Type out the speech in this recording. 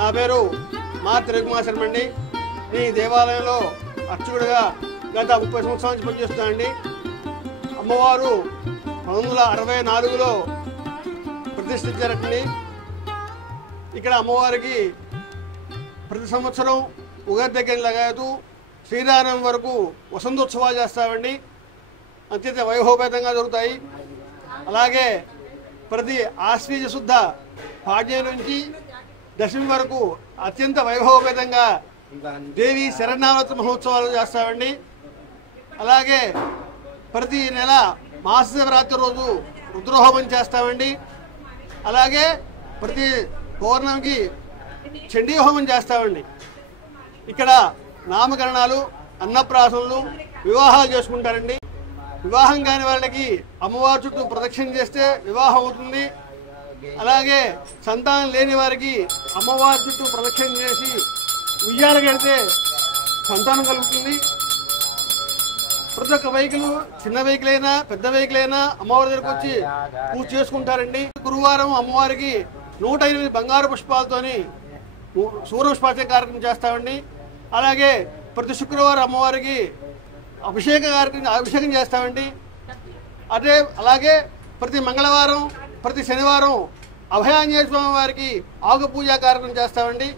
నా పేరు మా రవికుమార్ శర్మ అండి. ఈ దేవాలయంలో అర్చకుడిగా గత 30 సంవత్సరాల నుంచి పనిచేస్తున్నానండి. అమ్మవారు 1964లో ప్రతిష్ఠించారండి. ఇక్కడ అమ్మవారికి ప్రతి సంవత్సరం ఉగాది దగ్గర లగాయతూ శ్రీరామం వరకు వసంతోత్సవాలు చేస్తామండి. అత్యంత వైభవపేతంగా జరుగుతాయి. అలాగే ప్రతి ఆశ్వీజ శుద్ధ పాడ్యం నుంచి దశమి వరకు అత్యంత వైభవపేతంగా దేవి శరన్నవరాత్రి మహోత్సవాలు చేస్తామండి. అలాగే ప్రతి నెల మహాశివరాత్రి రోజు రుద్రహోమం చేస్తామండి. అలాగే ప్రతి పౌర్ణమికి చండీ హోమం చేస్తామండి. ఇక్కడ నామకరణాలు, అన్నప్రాసనలు, వివాహాలు చేసుకుంటారండి. వివాహం కాని వాళ్ళకి అమ్మవారి చుట్టూ ప్రదక్షిణ చేస్తే వివాహం అవుతుంది. అలాగే సంతానం లేని వారికి అమ్మవారి చుట్టూ ప్రదక్షిణ చేసి ఉయ్యాలు కడితే సంతానం కలుగుతుంది. ప్రతి ఒక్క వెహికల్, చిన్న వెహికల్ అయినా పెద్ద వెహికల్ అయినా అమ్మవారి దగ్గరకు వచ్చి పూజ చేసుకుంటారండి. గురువారం అమ్మవారికి 108 బంగారు పుష్పాలతోని సూర్యపుష్పార్చన కార్యక్రమం చేస్తామండి. అలాగే ప్రతి శుక్రవారం అమ్మవారికి అభిషేకం చేస్తామండి. అలాగే ప్రతి మంగళవారం, ప్రతి శనివారం అభయాంజనేయ స్వామి వారికి ఆకు పూజా కార్యక్రమం చేస్తామండి.